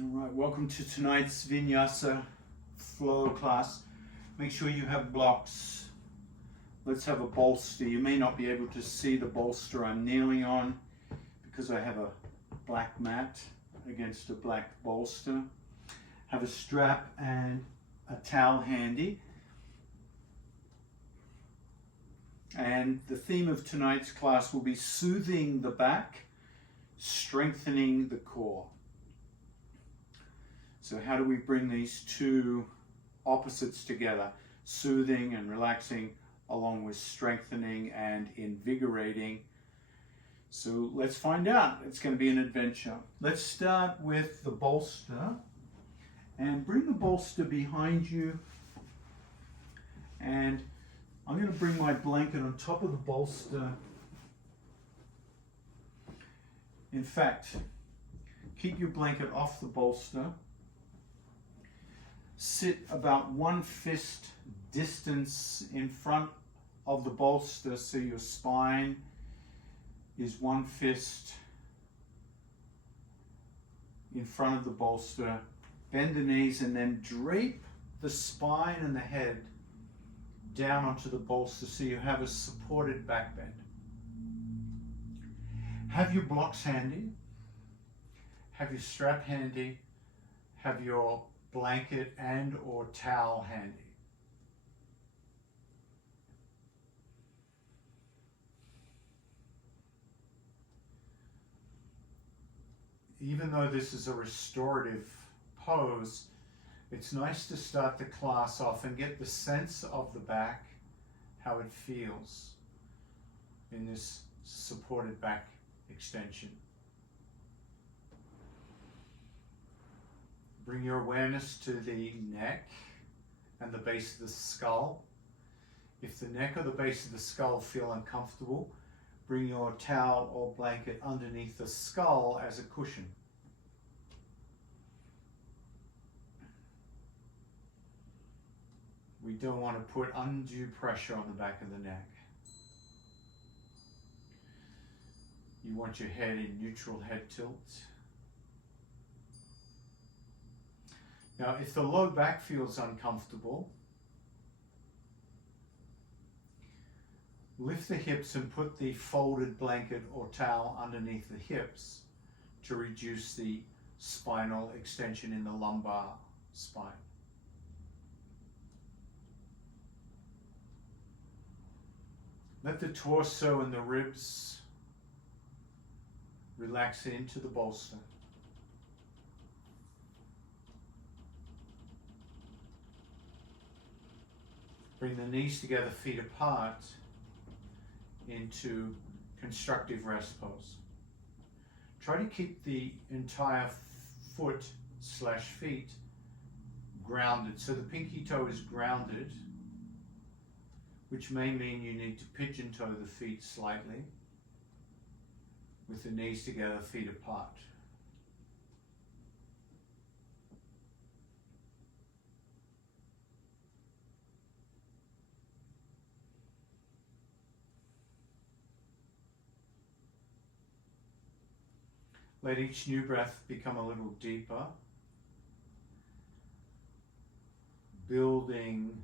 All right, welcome to tonight's Vinyasa flow class. Make sure you have blocks. Let's have a bolster. You may not be able to see the bolster I'm kneeling on because I have a black mat against a black bolster. Have a strap and a towel handy. And the theme of tonight's class will be soothing the back, strengthening the core. So how do we bring these two opposites together? Soothing and relaxing along with strengthening and invigorating. So let's find out. It's going to be an adventure. Let's start with the bolster. And bring the bolster behind you. And I'm going to bring my blanket on top of the bolster. In fact, keep your blanket off the bolster. Sit about 1 fist distance in front of the bolster so your spine is 1 fist in front of the bolster. Bend the knees and then drape the spine and the head down onto the bolster so you have a supported back bend. Have your blocks handy. Have your strap handy. Have your blanket and or towel handy. Even though this is a restorative pose, it's nice to start the class off and get the sense of the back, how it feels in this supported back extension. Bring your awareness to the neck and the base of the skull. If the neck or the base of the skull feel uncomfortable, bring your towel or blanket underneath the skull as a cushion. We don't want to put undue pressure on the back of the neck. You want your head in neutral head tilt. Now, if the low back feels uncomfortable, lift the hips and put the folded blanket or towel underneath the hips to reduce the spinal extension in the lumbar spine. Let the torso and the ribs relax into the bolster. Bring the knees together, feet apart, into constructive rest pose. Try to keep the entire foot/feet grounded. So the pinky toe is grounded, which may mean you need to pigeon toe the feet slightly with the knees together, feet apart. Let each new breath become a little deeper, building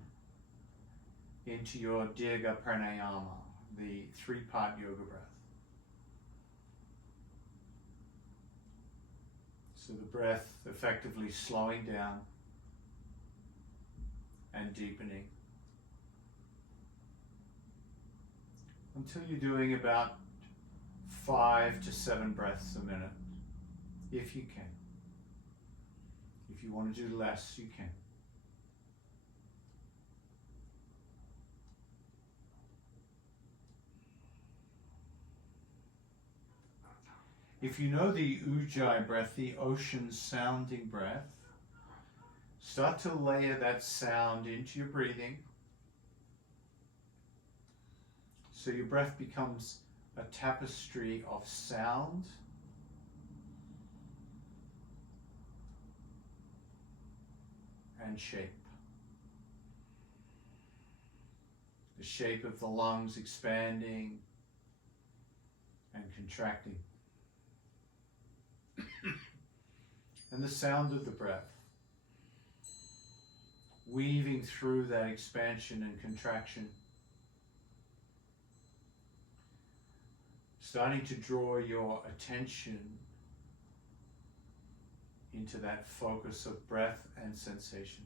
into your Dirga Pranayama, the 3-part yoga breath. So the breath effectively slowing down and deepening until you're doing about 5 to 7 breaths a minute, if you can. If you want to do less, you can. If you know the Ujjayi breath, the ocean sounding breath, start to layer that sound into your breathing so your breath becomes a tapestry of sound and shape. The shape of the lungs expanding and contracting. and the sound of the breath, weaving through that expansion and contraction, starting to draw your attention into that focus of breath and sensation.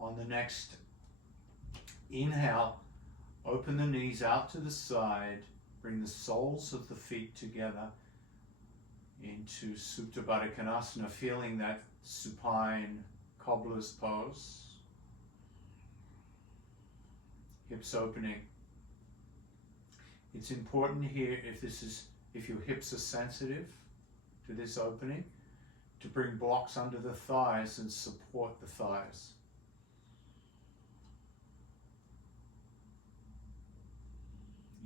On the next inhale, open the knees out to the side, bring the soles of the feet together into Supta Baddha Konasana, feeling that supine cobbler's pose. Hips opening. It's important here, if your hips are sensitive to this opening, to bring blocks under the thighs and support the thighs.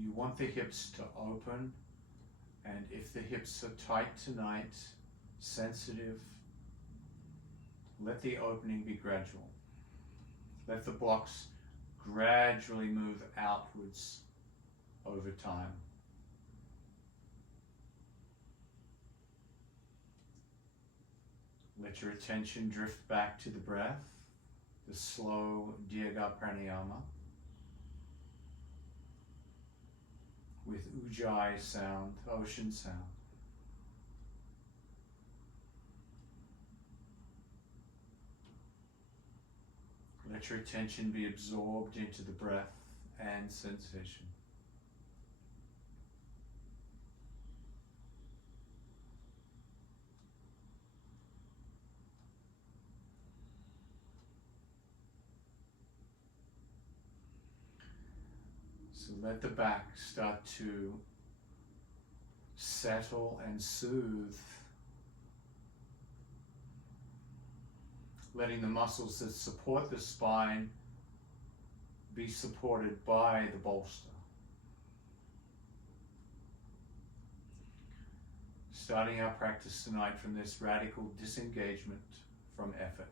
You want the hips to open, and if the hips are tight tonight, sensitive, let the opening be gradual. Let the blocks gradually move outwards over time. Let your attention drift back to the breath, the slow Dirgha Pranayama, with Ujjayi sound, ocean sound. Let your attention be absorbed into the breath and sensation. So let the back start to settle and soothe, letting the muscles that support the spine be supported by the bolster. Starting our practice tonight from this radical disengagement from effort.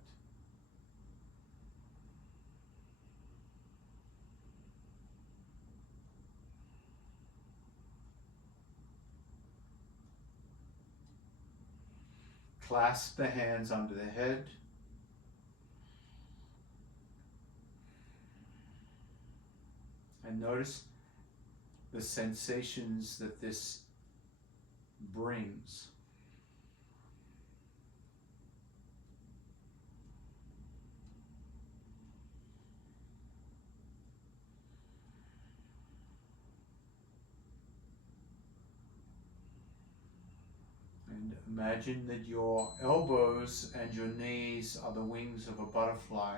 Clasp the hands under the head. And notice the sensations that this brings. And imagine that your elbows and your knees are the wings of a butterfly.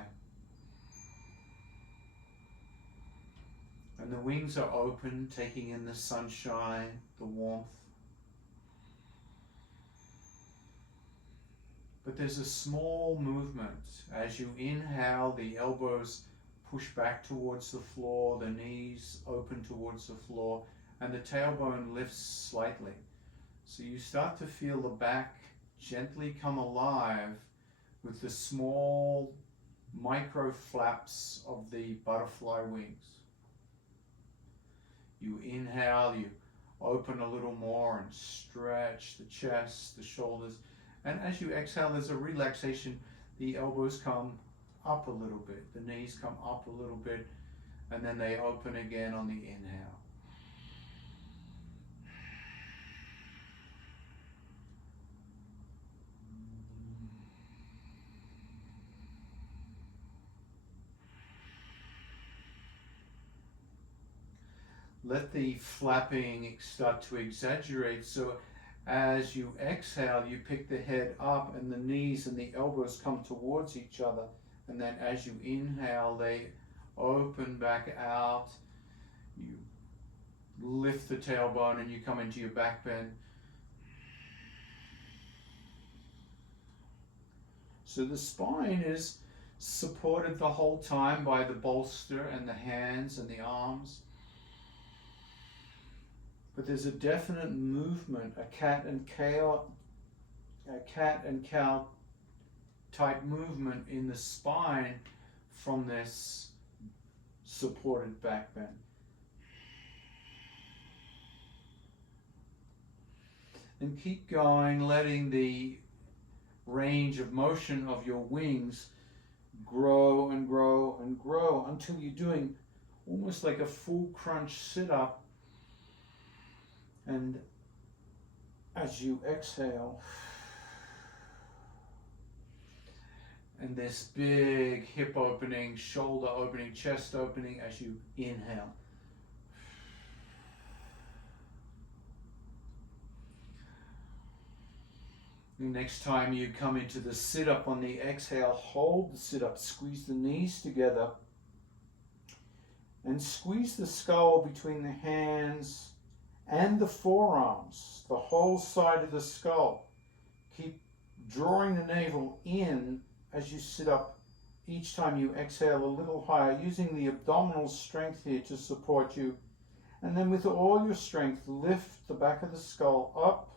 And the wings are open, taking in the sunshine, the warmth. But there's a small movement. As you inhale, the elbows push back towards the floor, the knees open towards the floor, and the tailbone lifts slightly. So you start to feel the back gently come alive with the small micro flaps of the butterfly wings. You inhale, you open a little more and stretch the chest, the shoulders. And as you exhale, there's a relaxation. The elbows come up a little bit, the knees come up a little bit, and then they open again on the inhale. Let the flapping start to exaggerate, so as you exhale, you pick the head up and the knees and the elbows come towards each other, and then as you inhale, they open back out. You lift the tailbone and you come into your back bend. So the spine is supported the whole time by the bolster and the hands and the arms. but there's a definite movement, a cat and cow type movement in the spine from this supported back bend. And keep going, letting the range of motion of your wings grow and grow and grow until you're doing almost like a full crunch sit-up. And as you exhale, and this big hip opening, shoulder opening, chest opening as you inhale. Next time you come into the sit-up on the exhale, hold the sit-up, squeeze the knees together, and squeeze the skull between the hands and the forearms, the whole side of the skull. Keep drawing the navel in as you sit up. Each time you exhale a little higher, using the abdominal strength here to support you. And then with all your strength, lift the back of the skull up,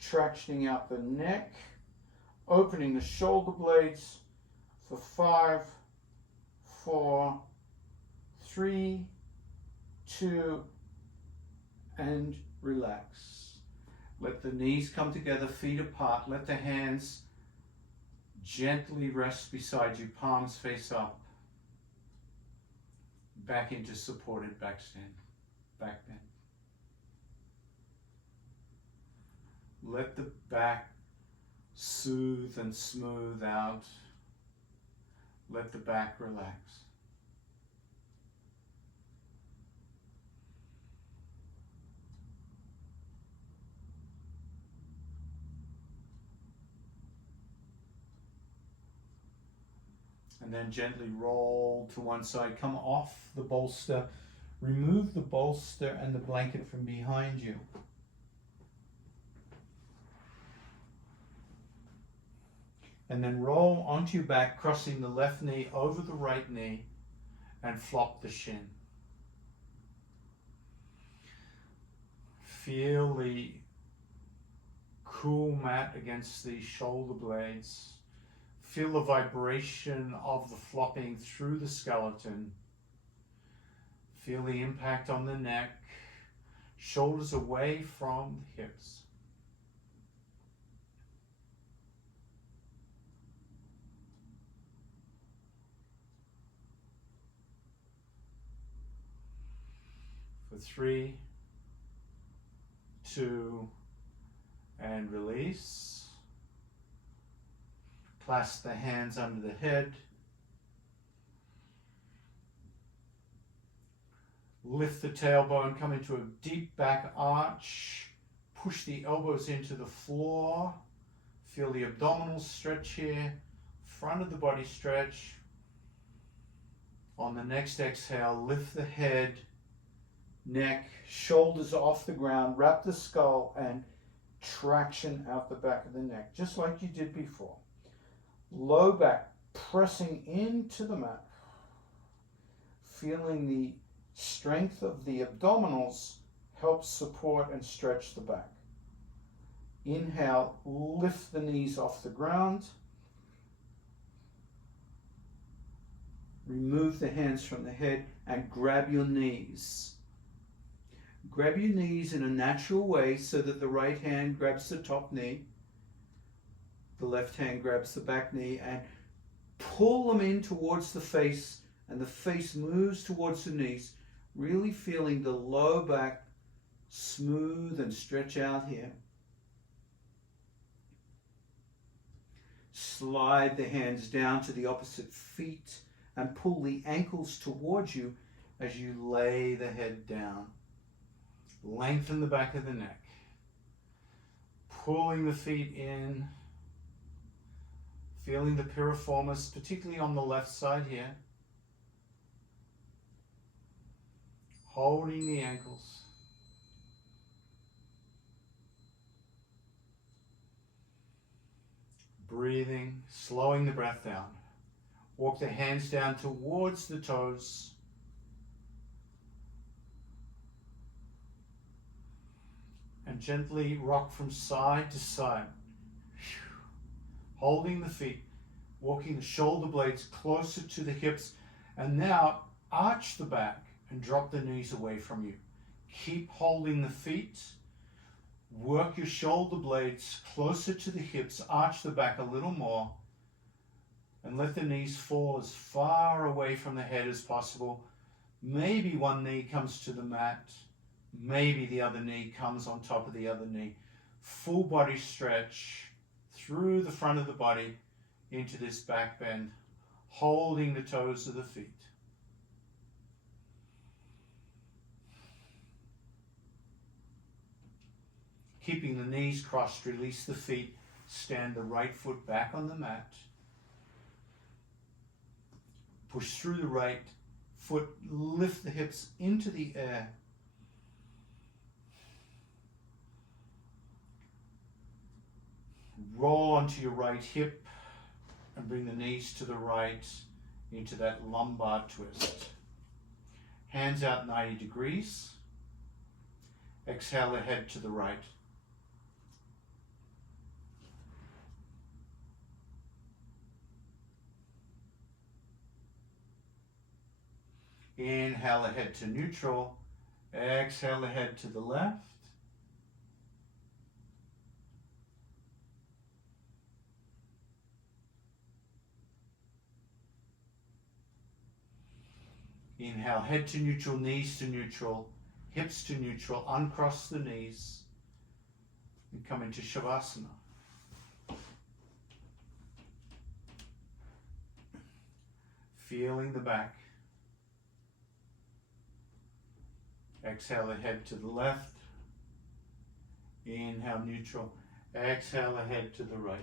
tractioning out the neck, opening the shoulder blades for 5, 4, 3, 2, and relax. Let the knees come together, feet apart. Let the hands gently rest beside you, palms face up. Back into supported back bend. Let the back soothe and smooth out. Let the back relax. And then gently roll to one side. Come off the bolster. Remove the bolster and the blanket from behind you. And then roll onto your back, crossing the left knee over the right knee, and flop the shin. Feel the cool mat against the shoulder blades. Feel the vibration of the flopping through the skeleton. Feel the impact on the neck, shoulders away from the hips. For 3, 2, and release. Clasp the hands under the head. Lift the tailbone, come into a deep back arch. Push the elbows into the floor. Feel the abdominals stretch here. Front of the body stretch. On the next exhale, lift the head, neck, shoulders off the ground. Wrap the skull and traction out the back of the neck, just like you did before. Low back pressing into the mat. Feeling the strength of the abdominals helps support and stretch the back. Inhale, lift the knees off the ground. Remove the hands from the head and grab your knees. Grab your knees in a natural way so that the right hand grabs the top knee, the left hand grabs the back knee, and pull them in towards the face, and the face moves towards the knees, really feeling the low back smooth and stretch out here. Slide the hands down to the opposite feet and pull the ankles towards you as you lay the head down. Lengthen the back of the neck. Pulling the feet in. Feeling the piriformis, particularly on the left side here. Holding the ankles. Breathing, slowing the breath down. Walk the hands down towards the toes. gently rock from side to side. Holding the feet, walking the shoulder blades closer to the hips, and now arch the back and drop the knees away from you. Keep holding the feet. Work your shoulder blades closer to the hips, arch the back a little more, and let the knees fall as far away from the head as possible. Maybe one knee comes to the mat, maybe the other knee comes on top of the other knee. Full body stretch through the front of the body into this back bend, holding the toes of the feet. Keeping the knees crossed, release the feet, stand the right foot back on the mat. Push through the right foot, lift the hips into the air. Roll onto your right hip and bring the knees to the right into that lumbar twist. Hands out 90 degrees. Exhale the head to the right. Inhale the head to neutral. Exhale the head to the left. Inhale, head to neutral, knees to neutral, hips to neutral, uncross the knees, and come into Shavasana. Feeling the back. Exhale the head to the left. Inhale, neutral. Exhale the head to the right.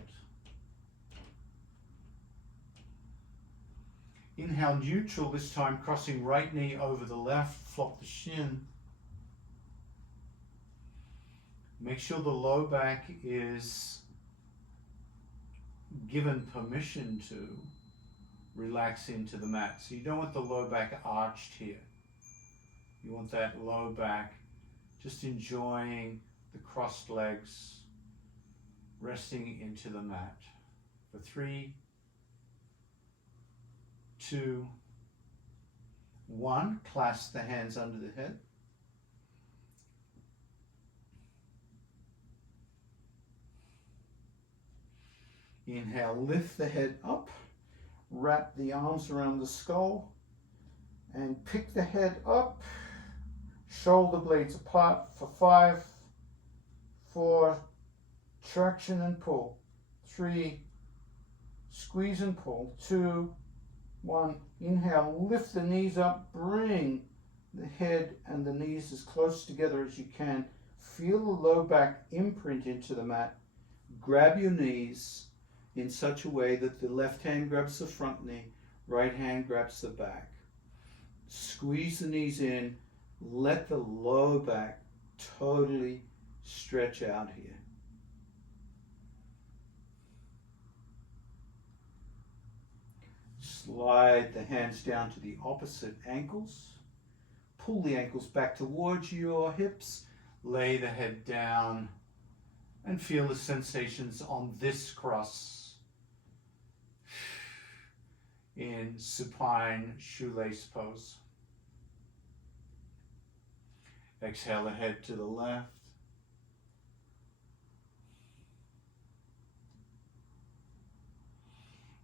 Inhale, neutral, this time crossing right knee over the left, flop the shin. Make sure the low back is given permission to relax into the mat. So you don't want the low back arched here. You want that low back just enjoying the crossed legs, resting into the mat. For 3, 2, 1, clasp the hands under the head. Inhale, lift the head up, wrap the arms around the skull, and pick the head up, shoulder blades apart for 5, 4, traction and pull, 3, squeeze and pull, 2, 1, inhale, lift the knees up, bring the head and the knees as close together as you can. Feel the low back imprint into the mat. Grab your knees in such a way that the left hand grabs the front knee, right hand grabs the back. Squeeze the knees in, let the low back totally stretch out here. Slide the hands down to the opposite ankles. Pull the ankles back towards your hips. Lay the head down and feel the sensations on this cross in supine shoelace pose. Exhale the head to the left.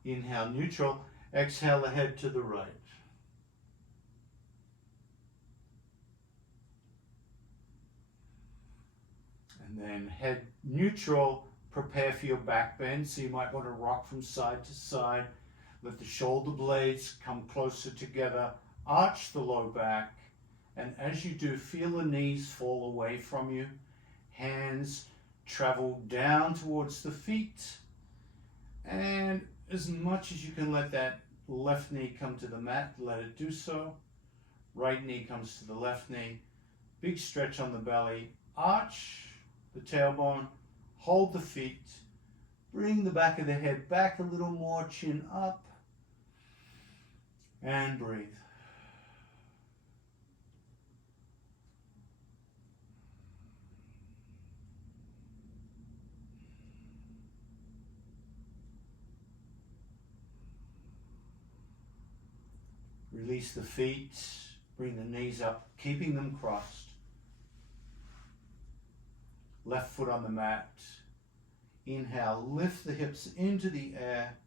Inhale, neutral. Exhale the head to the right. And then head neutral, prepare for your back bend. So you might want to rock from side to side. Let the shoulder blades come closer together. Arch the low back. And as you do, feel the knees fall away from you. Hands travel down towards the feet. And as much as you can let that left knee come to the mat, let it do so. Right knee comes to the left knee. Big stretch on the belly. Arch the tailbone. Hold the feet. Bring the back of the head back a little more, chin up. And breathe. Release the feet, bring the knees up, keeping them crossed. Left foot on the mat. Inhale, lift the hips into the air.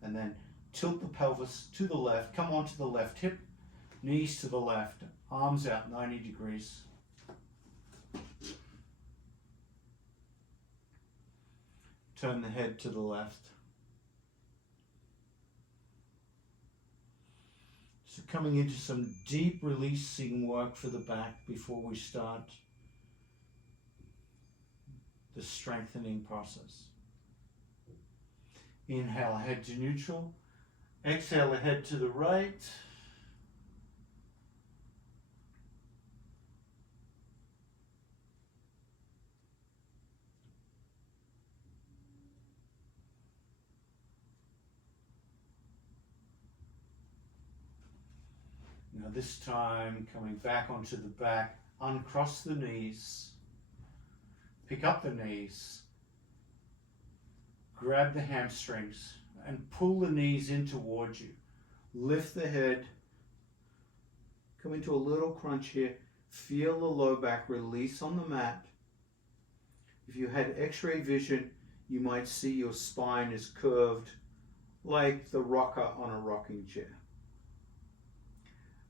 And then tilt the pelvis to the left, come onto the left hip, knees to the left, arms out 90 degrees. Turn the head to the left. So coming into some deep releasing work for the back before we start the strengthening process. Inhale, head to neutral. Exhale, head to the right. Now this time, coming back onto the back, uncross the knees, pick up the knees, grab the hamstrings and pull the knees in towards you. Lift the head, come into a little crunch here, feel the low back release on the mat. If you had x-ray vision, you might see your spine is curved like the rocker on a rocking chair.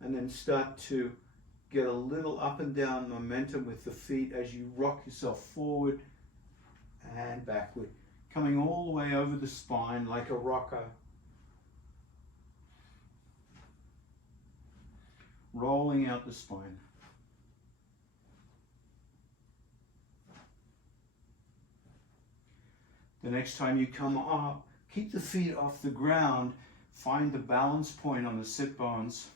And then start to get a little up and down momentum with the feet as you rock yourself forward and backward, coming all the way over the spine like a rocker. Rolling out the spine. The next time you come up, keep the feet off the ground, find the balance point on the sit bones.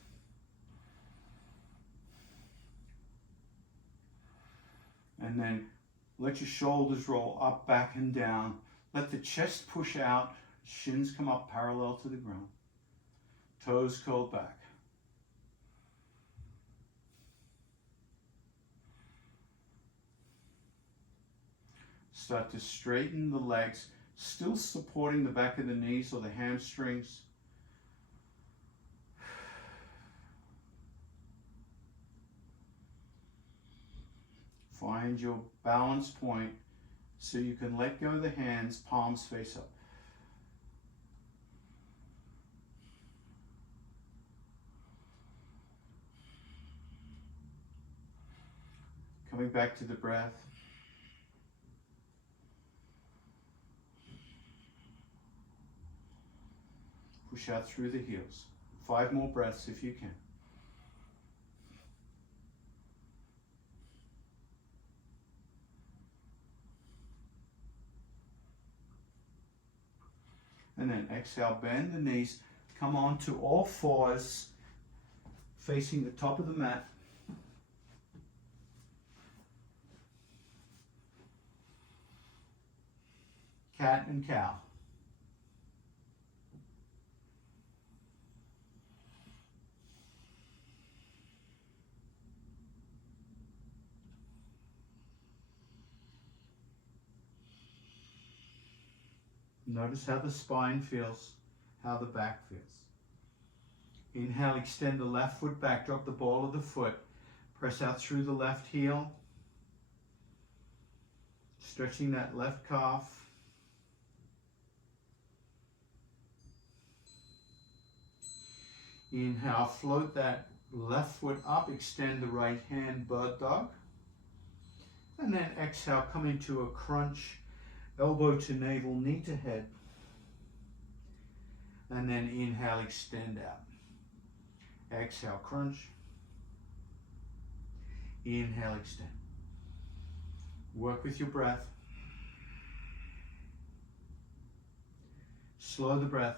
And then let your shoulders roll up, back, and down. Let the chest push out, shins come up parallel to the ground. Toes curled back. Start to straighten the legs, still supporting the back of the knees or the hamstrings. Find your balance point so you can let go of the hands, palms face up. Coming back to the breath. Push out through the heels. 5 more breaths if you can. And then exhale, bend the knees, come on to all fours, facing the top of the mat. Cat and cow. Notice how the spine feels, how the back feels. Inhale, extend the left foot back, drop the ball of the foot, press out through the left heel, stretching that left calf. Inhale, float that left foot up, extend the right hand, bird dog. And then exhale, come into a crunch. Elbow to navel, knee to head. And then inhale, extend out. Exhale, crunch. Inhale, extend. Work with your breath. Slow the breath.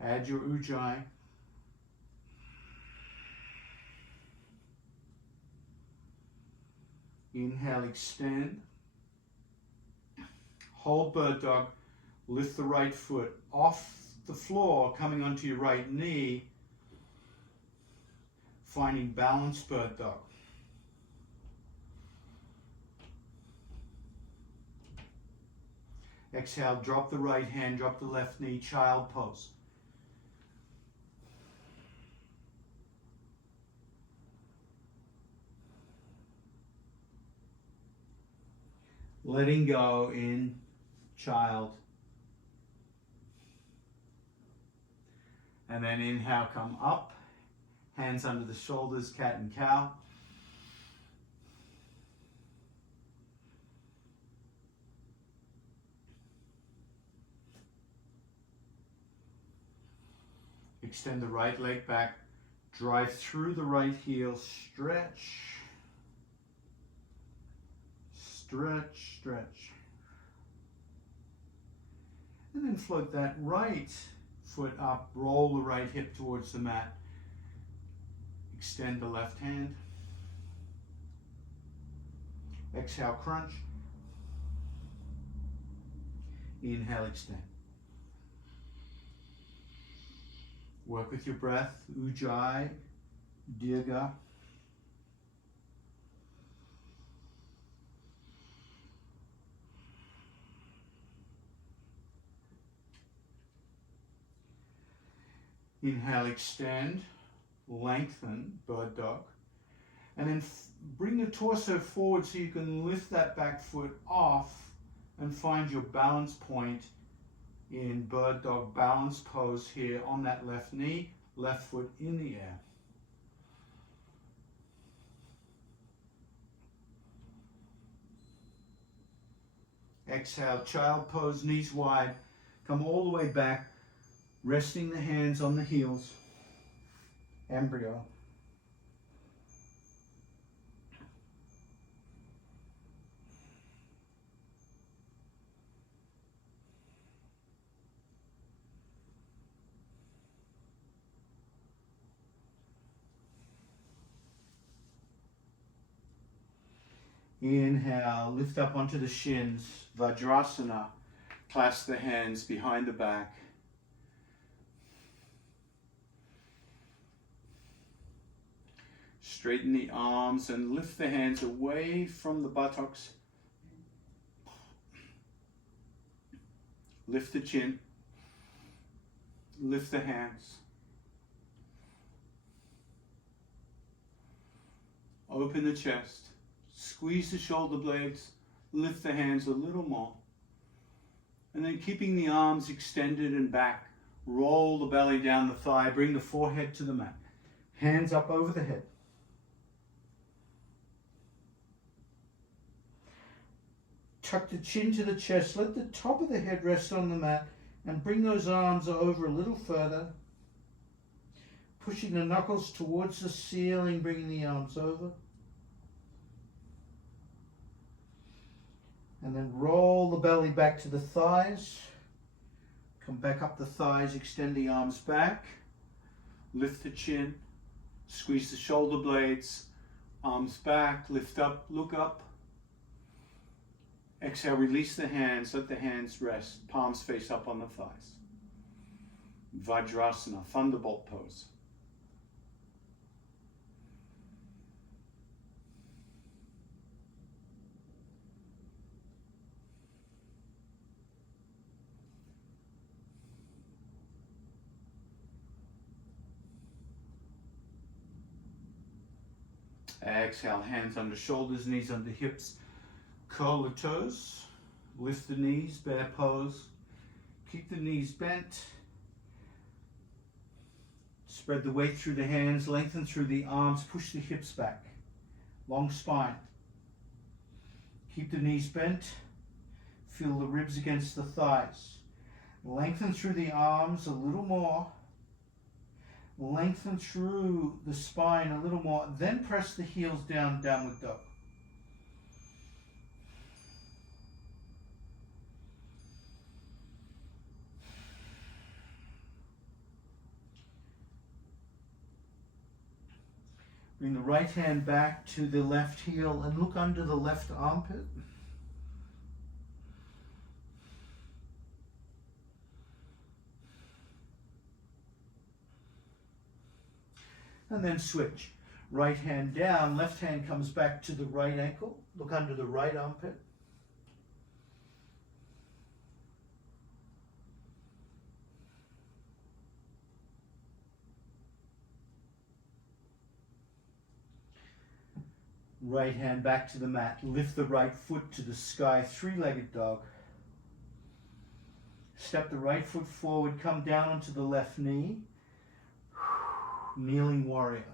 Add your ujjayi. Inhale, extend. Hold bird dog, lift the right foot off the floor, coming onto your right knee, finding balanced bird dog. Exhale, drop the right hand, drop the left knee, child pose. letting go in child. And then inhale, come up, hands under the shoulders, cat and cow. Extend the right leg back, drive through the right heel, stretch, stretch, stretch. And then float that right foot up, roll the right hip towards the mat. Extend the left hand. Exhale, crunch. Inhale, extend. Work with your breath, Ujjayi, Dirga. Inhale, extend, lengthen, bird dog. And then bring the torso forward so you can lift that back foot off and find your balance point in bird dog balance pose here on that left knee, left foot in the air. Exhale, child pose, knees wide. Come all the way back, resting the hands on the heels. Embryo. Inhale, lift up onto the shins, Vajrasana. Clasp the hands behind the back. Straighten the arms and lift the hands away from the buttocks. Lift the chin. Lift the hands. Open the chest. Squeeze the shoulder blades, lift the hands a little more. And then keeping the arms extended and back, roll the belly down the thigh, bring the forehead to the mat. Hands up over the head. Tuck the chin to the chest, let the top of the head rest on the mat and bring those arms over a little further. Pushing the knuckles towards the ceiling, bringing the arms over. And then roll the belly back to the thighs. Come back up the thighs, extend the arms back. Lift the chin. Squeeze the shoulder blades. Arms back, lift up, look up. Exhale, release the hands, let the hands rest. Palms face up on the thighs. Vajrasana, thunderbolt pose. Exhale, hands under shoulders, knees under hips. Curl the toes, lift the knees, bear pose. Keep the knees bent. Spread the weight through the hands, lengthen through the arms, push the hips back. Long spine. Keep the knees bent. Feel the ribs against the thighs. Lengthen through the arms a little more. Lengthen through the spine a little more, then press the heels down, downward dog. Bring the right hand back to the left heel and look under the left armpit. And then switch. Right hand down, left hand comes back to the right ankle. Look under the right armpit. Right hand back to the mat. Lift the right foot to the sky, three-legged dog. Step the right foot forward, come down onto the left knee. Kneeling warrior.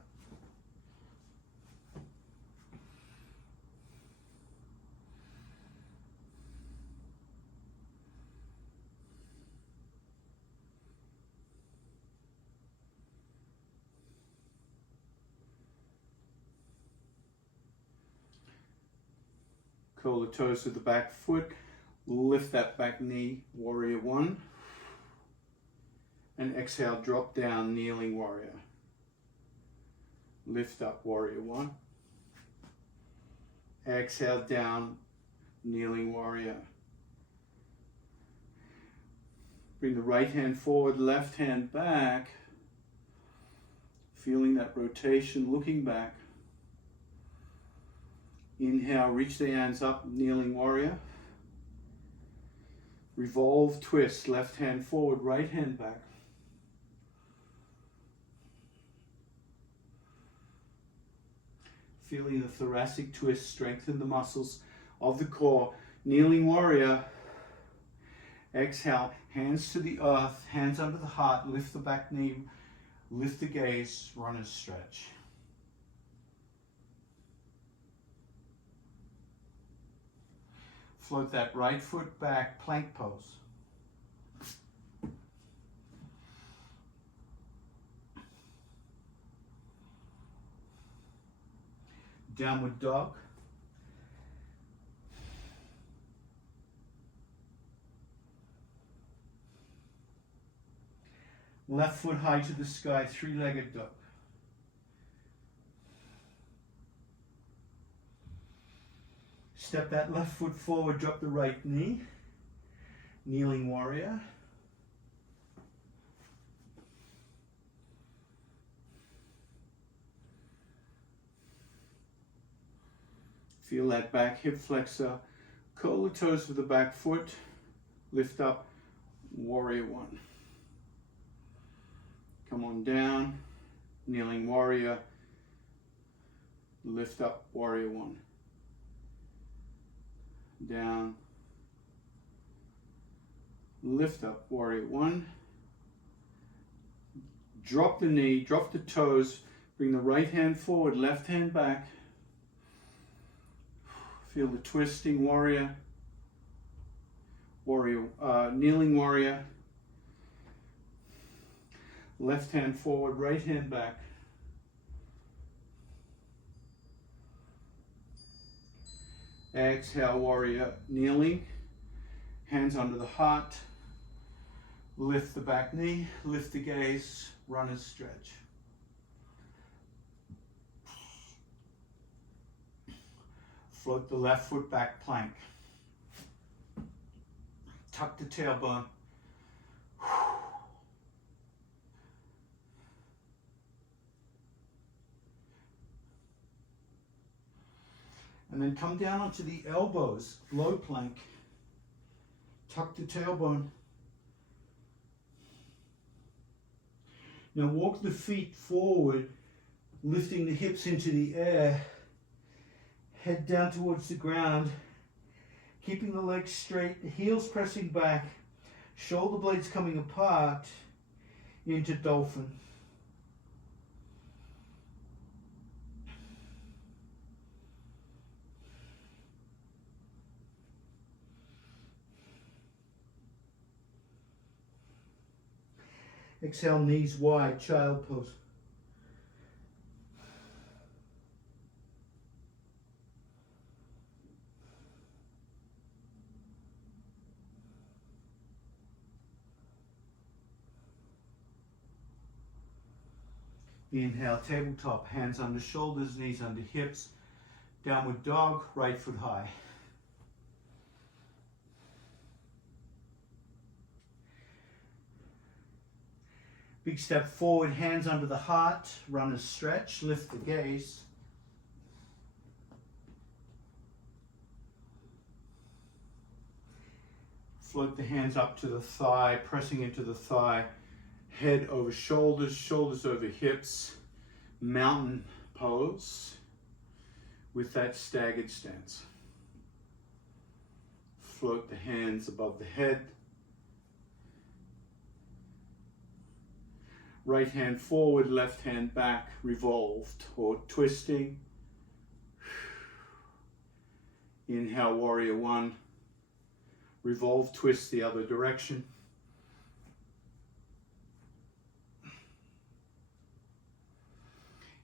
Curl the toes with the back foot. Lift that back knee, warrior one. And exhale, drop down, kneeling warrior. Lift up, warrior one. Exhale, down, kneeling warrior. Bring the right hand forward, left hand back. Feeling that rotation, looking back. Inhale, reach the hands up, kneeling warrior. Revolve, twist, left hand forward, right hand back. Feeling the thoracic twist, strengthen the muscles of the core. Kneeling warrior. Exhale, hands to the earth, hands under the heart, lift the back knee, lift the gaze, runner's stretch. Float that right foot back, plank pose. Downward dog. Left foot high to the sky, three-legged dog. Step that left foot forward, drop the right knee. Kneeling warrior. Feel that back hip flexor. Curl the toes with the back foot. Lift up, warrior one. Come on down, kneeling warrior. Lift up, warrior one. Down. Lift up, warrior one. Drop the knee, drop the toes. Bring the right hand forward, left hand back. Feel the twisting warrior. Kneeling warrior. Left hand forward, right hand back. Exhale, warrior, kneeling. Hands under the heart. Lift the back knee, lift the gaze, runner's stretch. Float the left foot back, plank. Tuck the tailbone. And then come down onto the elbows, low plank. Tuck the tailbone. Now walk the feet forward, lifting the hips into the air. Head down towards the ground, keeping the legs straight, the heels pressing back, shoulder blades coming apart into dolphin. Exhale, knees wide, child pose. Inhale, tabletop, hands under shoulders, knees under hips. Downward dog, right foot high. Big step forward, hands under the heart, runner's stretch, lift the gaze. Float the hands up to the thigh, pressing into the thigh. Head over shoulders, shoulders over hips. Mountain pose. with that staggered stance. Float the hands above the head. Right hand forward, left hand back, revolved or twisting. Inhale, warrior one. Revolve, twist the other direction.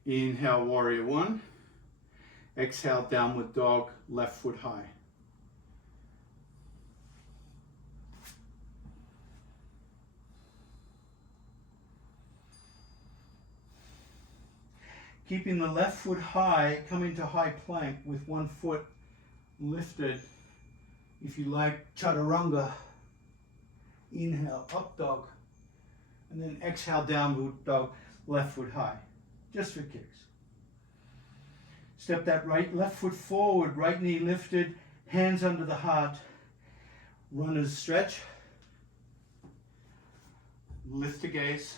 Inhale, warrior one. Exhale, downward dog, left foot high. Keeping the left foot high, come into high plank with one foot lifted. If you like, chaturanga. Inhale, up dog. And then exhale, downward dog, left foot high. Just for kicks. Step that left foot forward, right knee lifted, hands under the heart. Runner's stretch. Lift the gaze.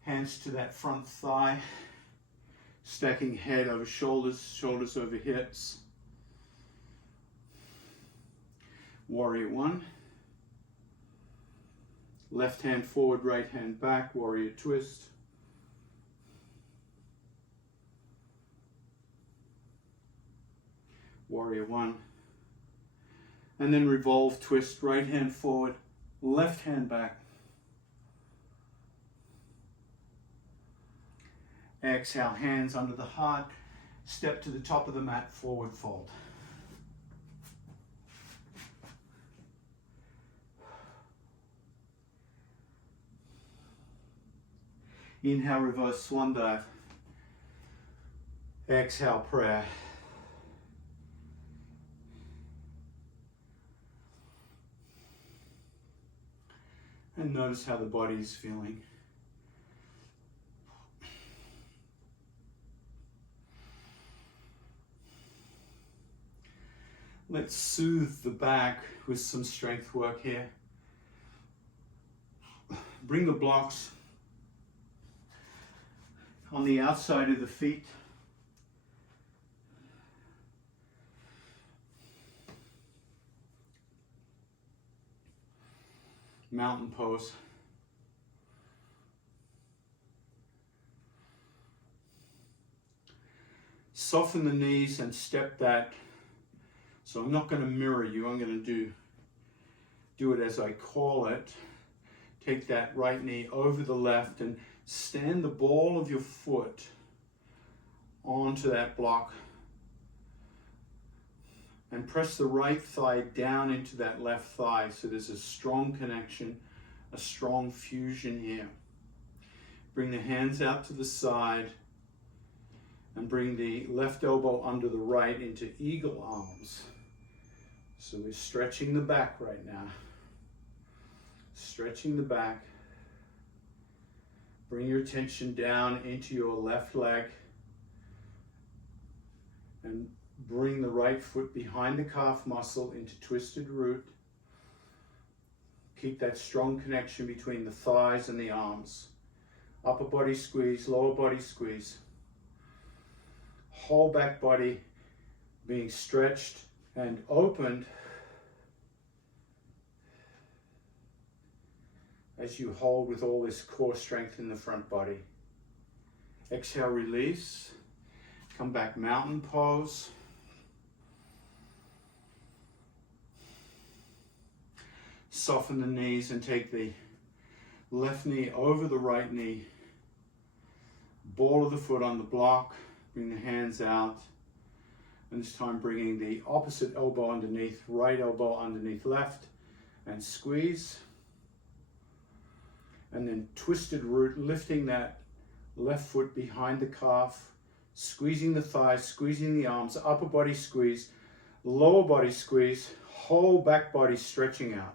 Hands to that front thigh. Stacking head over shoulders, shoulders over hips. Warrior one. Left hand forward, right hand back, warrior twist. Warrior one. And then revolve, twist, right hand forward, left hand back. Exhale, hands under the heart. Step to the top of the mat, forward fold. Inhale, reverse swan dive. Exhale, prayer. And notice how the body is feeling. Let's soothe the back with some strength work here. Bring the blocks on the outside of the feet. Mountain pose. Soften the knees and step that. So I'm not going to mirror you. I'm going to do it as I call it. Take that right knee over the left and stand the ball of your foot onto that block. And press the right thigh down into that left thigh so there's a strong connection, a strong fusion here. Bring the hands out to the side and bring the left elbow under the right into eagle arms. So we're stretching the back right now. Stretching the back. Bring your attention down into your left leg and bring the right foot behind the calf muscle into twisted root. Keep that strong connection between the thighs and the arms. Upper body squeeze, lower body squeeze. Whole back body being stretched and opened as you hold with all this core strength in the front body. Exhale, release. Come back, mountain pose. Soften the knees and take the left knee over the right knee. Ball of the foot on the block. Bring the hands out. And this time bringing the opposite elbow underneath, right elbow underneath left. And squeeze. And then twisted root, lifting that left foot behind the calf. Squeezing the thighs, squeezing the arms, upper body squeeze, lower body squeeze, whole back body stretching out.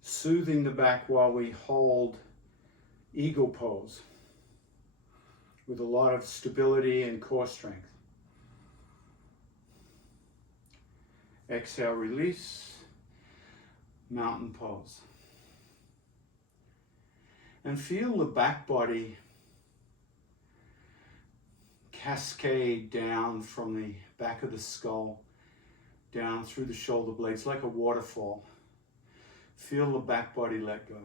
Soothing the back while we hold eagle pose with a lot of stability and core strength. Exhale, release, mountain pose. And feel the back body cascade down from the back of the skull, down through the shoulder blades like a waterfall. Feel the back body let go.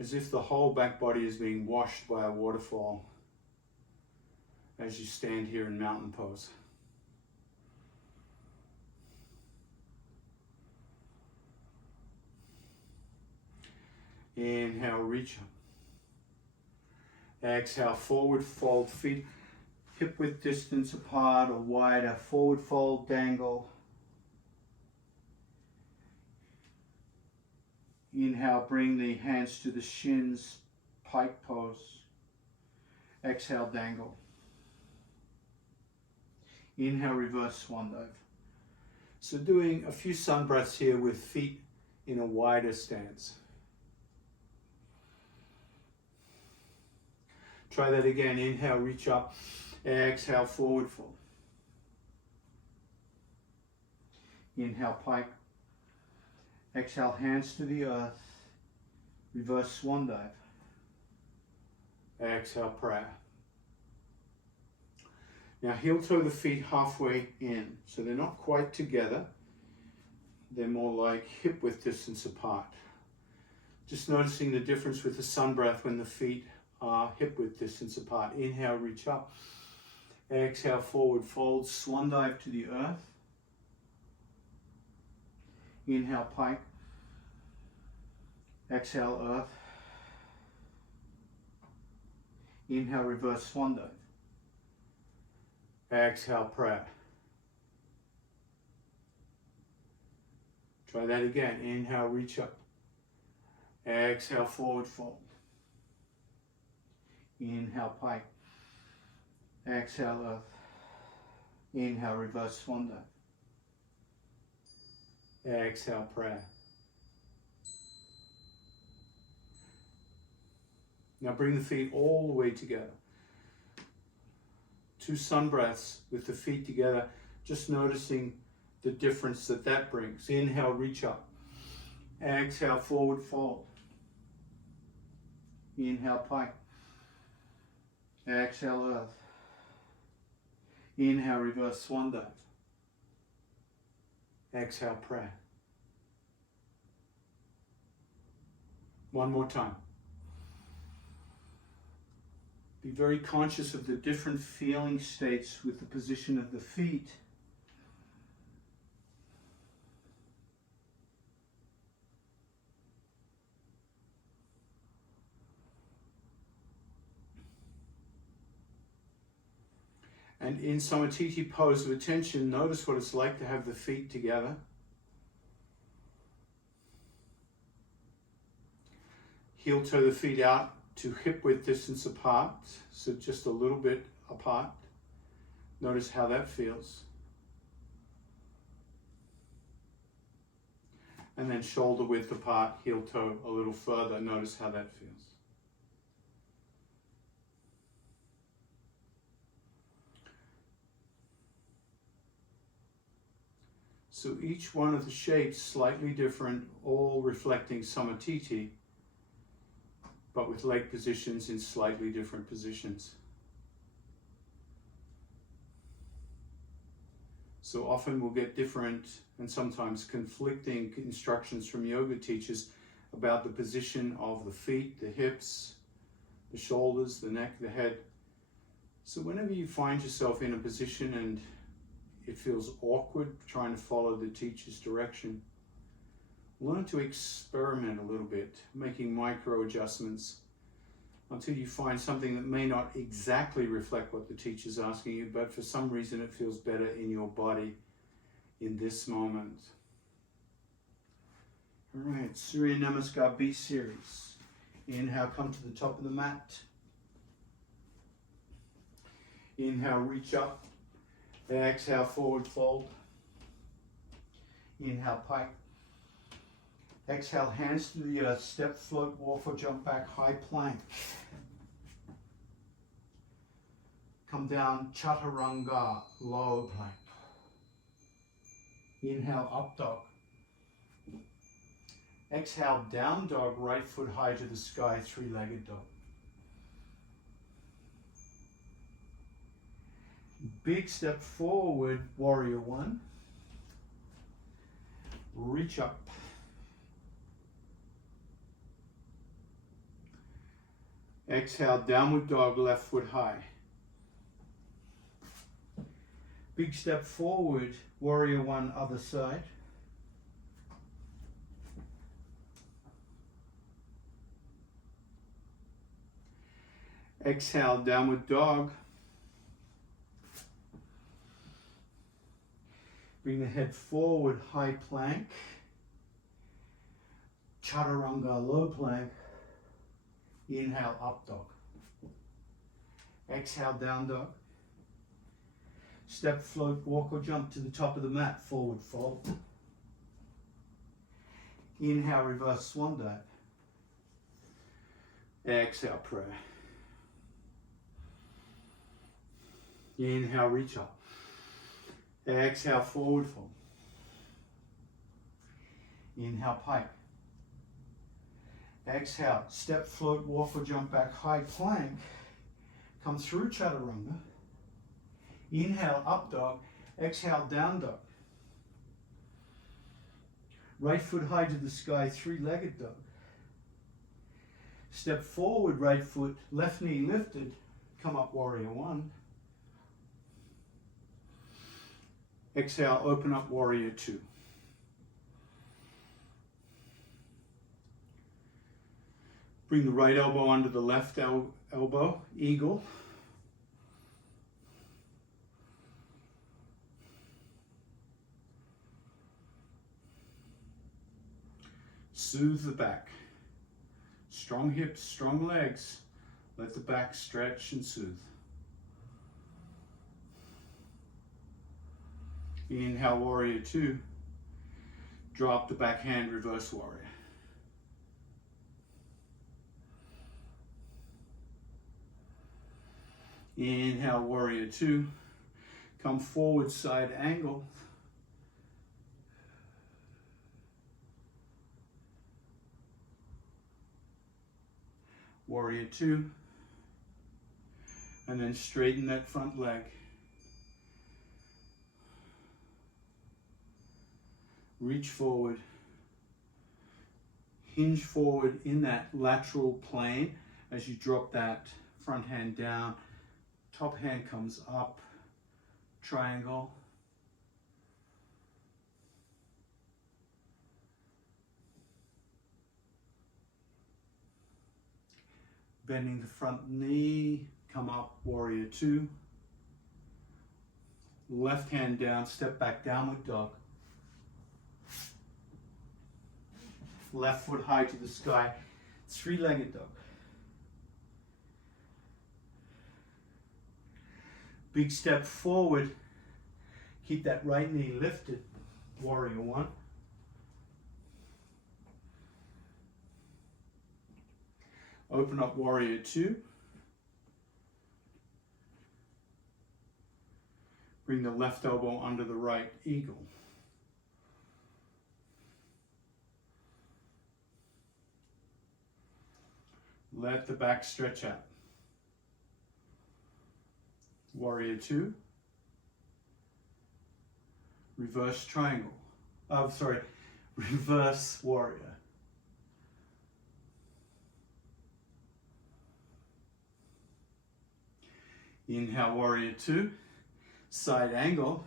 As if the whole back body is being washed by a waterfall as you stand here in mountain pose. Inhale, reach up. Exhale, forward fold, feet hip width distance apart or wider. Forward fold, dangle. Inhale, bring the hands to the shins, pike pose. Exhale, dangle. Inhale, reverse swan dive. So doing a few sun breaths here with feet in a wider stance. Try that again. Inhale, reach up. Exhale, forward fold. Inhale, pike. Exhale, hands to the earth. Reverse swan dive. Exhale, prayer. Now heel toe the feet halfway in. So they're not quite together. They're more like hip width distance apart. Just noticing the difference with the sun breath when the feet are hip width distance apart. Inhale, reach up. Exhale, forward fold, swan dive to the earth. Inhale, pike. Exhale, earth. Inhale, reverse swan dive. Exhale, prayer. Try that again. Inhale, reach up. Exhale, forward fold. Inhale, pike. Exhale, earth. Inhale, reverse swan dive. Exhale, prayer. Now bring the feet all the way together. 2 sun breaths with the feet together, just noticing the difference that brings. Inhale, reach up. Exhale, forward fold. Inhale, pike. Exhale, earth. Inhale, reverse swan dive. Exhale, prayer. One more time. Be very conscious of the different feeling states with the position of the feet. And in Samatiti pose of attention, notice what it's like to have the feet together. Heel toe the feet out to hip width distance apart, so just a little bit apart. Notice how that feels. And then shoulder width apart, heel toe a little further. Notice how that feels. So each one of the shapes slightly different, all reflecting Samatiti, but with leg positions in slightly different positions. So often we'll get different and sometimes conflicting instructions from yoga teachers about the position of the feet, the hips, the shoulders, the neck, the head. So whenever you find yourself in a position and it feels awkward trying to follow the teacher's direction, learn to experiment a little bit, making micro adjustments until you find something that may not exactly reflect what the teacher's asking you, but for some reason it feels better in your body in this moment. All right, Surya Namaskar B series. Inhale, come to the top of the mat. Inhale, reach up. Exhale, forward fold. Inhale, pike. Exhale, hands to the earth, step, float, walk or jump back, high plank. Come down, chaturanga, low plank. Inhale, up dog. Exhale, down dog, right foot high to the sky, three-legged dog. Big step forward, warrior one. Reach up. Exhale, downward dog, left foot high. Big step forward, warrior one, other side. Exhale, downward dog. Bring the head forward, high plank. Chaturanga, low plank. Inhale, up dog. Exhale, down dog. Step, float, walk or jump to the top of the mat, forward fold. Inhale, reverse swan dive. Exhale, prayer. Inhale, reach up. Exhale, forward fold. Inhale, pike. Exhale, step, float, walk or jump back, high plank. Come through chaturanga. Inhale, up dog. Exhale, down dog. Right foot high to the sky, three-legged dog. Step forward, right foot, left knee lifted. Come up, warrior one. Exhale, open up, warrior two. Bring the right elbow under the left elbow, eagle. Soothe the back. Strong hips, strong legs. Let the back stretch and soothe. Inhale, warrior two. Drop the back hand, reverse warrior. Inhale, warrior two. Come forward, side angle. Warrior two. And then straighten that front leg. Reach forward. Hinge forward in that lateral plane as you drop that front hand down. Top hand comes up. Triangle. Bending the front knee, come up, warrior two. Left hand down, step back, downward dog. Left foot high to the sky, three-legged dog. Big step forward, keep that right knee lifted, warrior one. Open up, warrior two. Bring the left elbow under the right, eagle. Let the back stretch out. Warrior two. Reverse triangle. Reverse warrior. Inhale, warrior two. Side angle.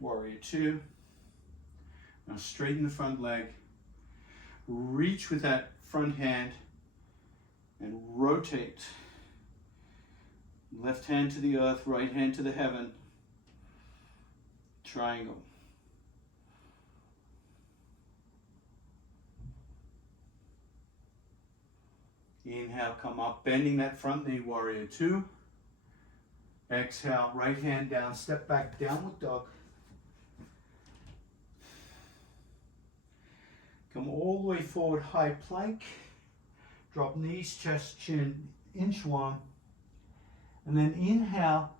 Warrior two. Now straighten the front leg. Reach with that front hand and rotate. Left hand to the earth, right hand to the heaven. Triangle. Inhale, come up, bending that front knee, warrior two. Exhale, right hand down, step back, downward dog. Come all the way forward, high plank. Drop knees, chest, chin, inchworm. And then inhale.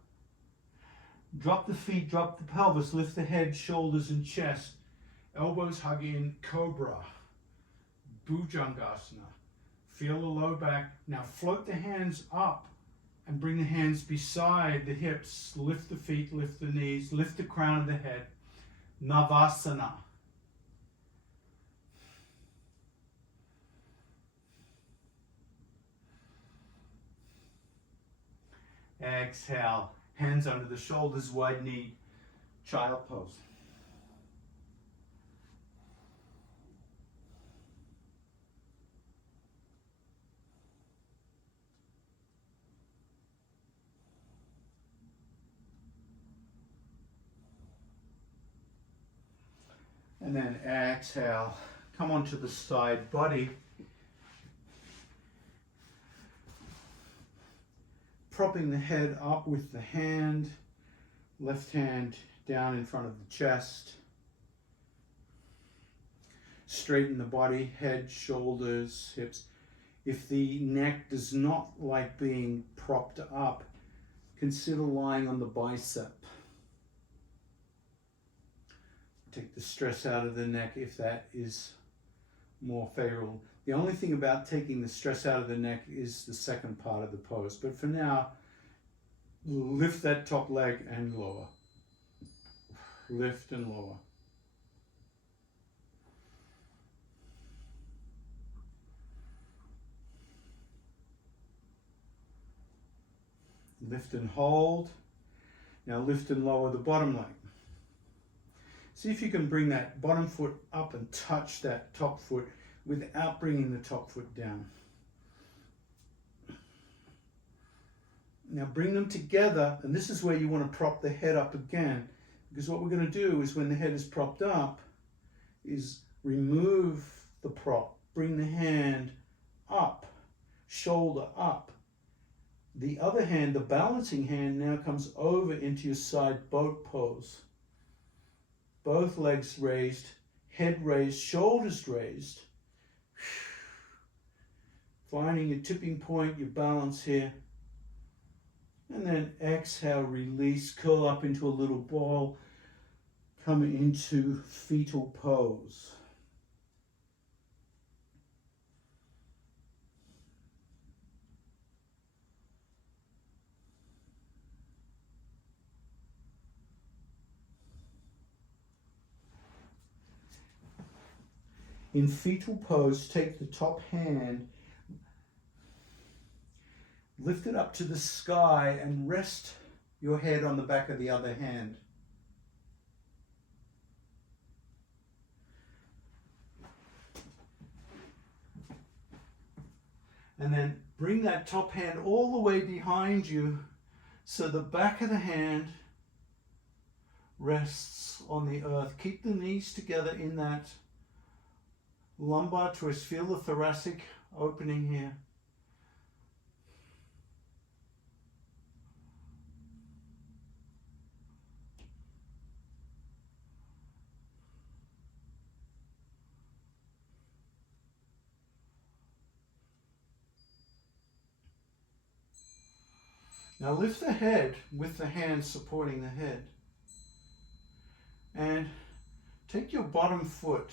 Drop the feet, drop the pelvis, lift the head, shoulders, and chest. Elbows hug in, cobra, bhujangasana. Feel the low back. Now float the hands up and bring the hands beside the hips. Lift the feet, lift the knees, lift the crown of the head. Navasana. Exhale. Hands under the shoulders, wide knee, child pose. And then exhale. Come onto the side body. Propping the head up with the hand, left hand down in front of the chest. Straighten the body, head, shoulders, hips. If the neck does not like being propped up, consider lying on the bicep. Take the stress out of the neck if that is more favorable. The only thing about taking the stress out of the neck is the second part of the pose. But for now, lift that top leg and lower. Lift and lower. Lift and hold. Now lift and lower the bottom leg. See if you can bring that bottom foot up and touch that top foot without bringing the top foot down. Now bring them together, and this is where you want to prop the head up again, because what we're going to do is when the head is propped up, is remove the prop, bring the hand up, shoulder up. The other hand, the balancing hand, now comes over into your side boat pose. Both legs raised, head raised, shoulders raised. Finding your tipping point, your balance here. And then exhale, release, curl up into a little ball, come into fetal pose. In fetal pose, take the top hand, lift it up to the sky and rest your head on the back of the other hand. And then bring that top hand all the way behind you so the back of the hand rests on the earth. Keep the knees together in that lumbar twist. Feel the thoracic opening here. Now lift the head with the hands supporting the head. And take your bottom foot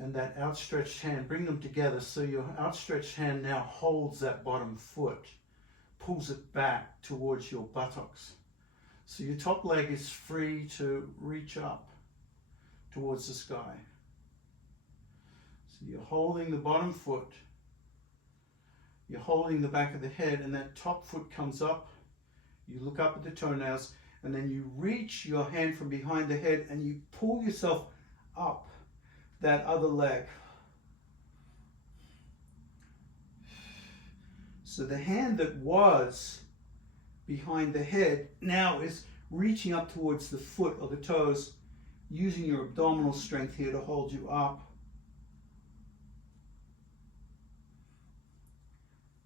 and that outstretched hand, bring them together so your outstretched hand now holds that bottom foot, pulls it back towards your buttocks. So your top leg is free to reach up towards the sky. So you're holding the bottom foot, you're holding the back of the head, and that top foot comes up. You look up at the toenails, and then you reach your hand from behind the head and you pull yourself up that other leg. So the hand that was behind the head now is reaching up towards the foot or the toes, using your abdominal strength here to hold you up.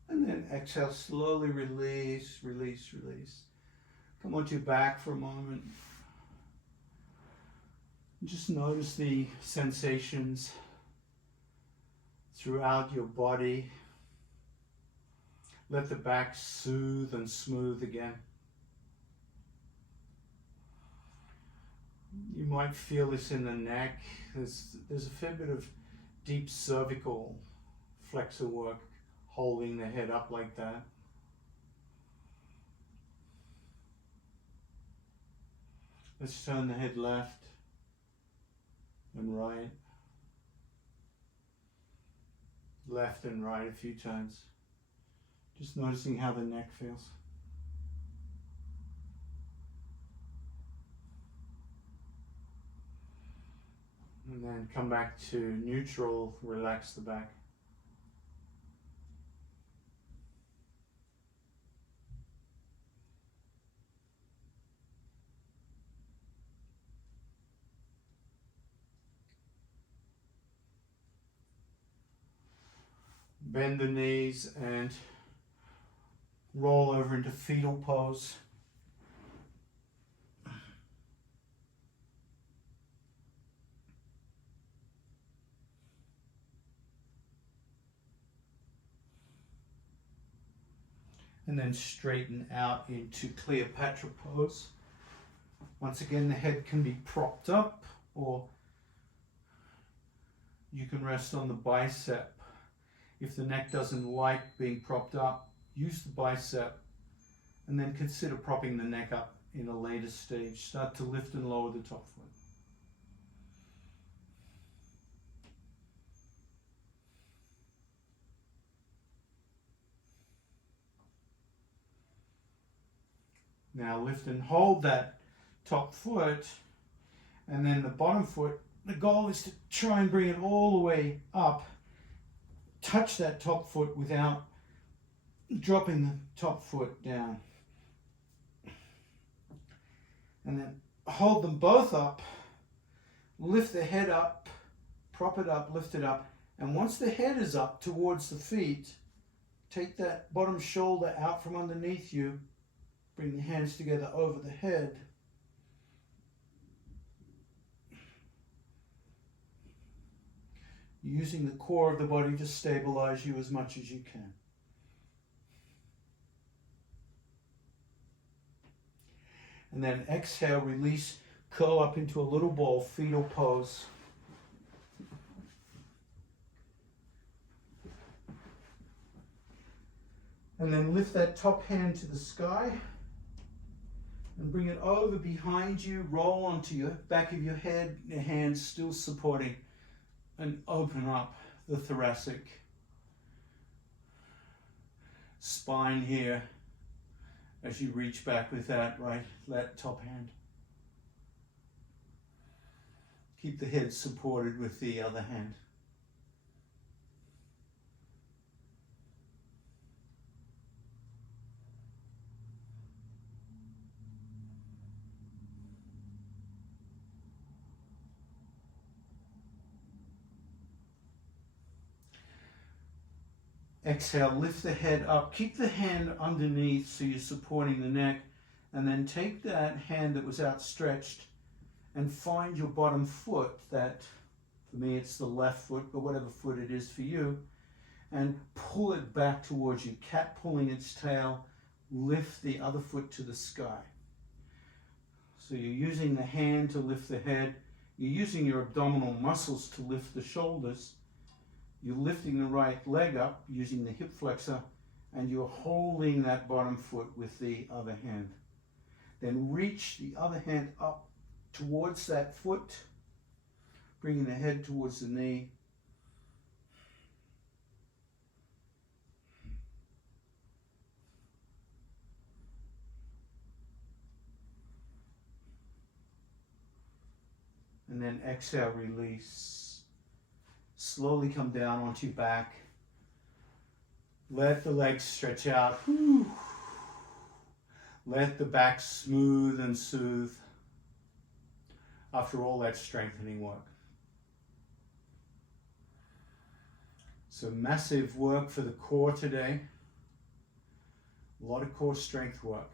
And then exhale, slowly release, release, release. Come onto your back for a moment. Just notice the sensations throughout your body. Let the back soothe and smooth again. You might feel this in the neck. There's a fair bit of deep cervical flexor work, holding the head up like that. Let's turn the head left and right. Left and right a few times. Just noticing how the neck feels. And then come back to neutral, relax the back. Bend the knees and roll over into fetal pose. And then straighten out into Cleopatra pose. Once again, the head can be propped up, or you can rest on the bicep. If the neck doesn't like being propped up, use the bicep, and then consider propping the neck up in a later stage. Start to lift and lower the top foot. Now lift and hold that top foot, and then the bottom foot. The goal is to try and bring it all the way up. Touch that top foot without dropping the top foot down. And then hold them both up. Lift the head up, prop it up, lift it up. And once the head is up towards the feet, take that bottom shoulder out from underneath you. Bring the hands together over the head. Using the core of the body to stabilize you as much as you can. And then exhale, release, curl up into a little ball, fetal pose. And then lift that top hand to the sky and bring it over behind you, roll onto your back of your head, your hands still supporting, and open up the thoracic spine here as you reach back with that top hand. Keep the head supported with the other hand. Exhale, lift the head up. Keep the hand underneath so you're supporting the neck. And then take that hand that was outstretched and find your bottom foot. That, for me, it's the left foot, but whatever foot it is for you. And pull it back towards you. Cat pulling its tail. Lift the other foot to the sky. So you're using the hand to lift the head. You're using your abdominal muscles to lift the shoulders. You're lifting the right leg up using the hip flexor, and you're holding that bottom foot with the other hand. Then reach the other hand up towards that foot, bringing the head towards the knee. And then exhale, release. Slowly come down onto your back. Let the legs stretch out. Whew. Let the back smooth and soothe after all that strengthening work. So massive work for the core today. A lot of core strength work.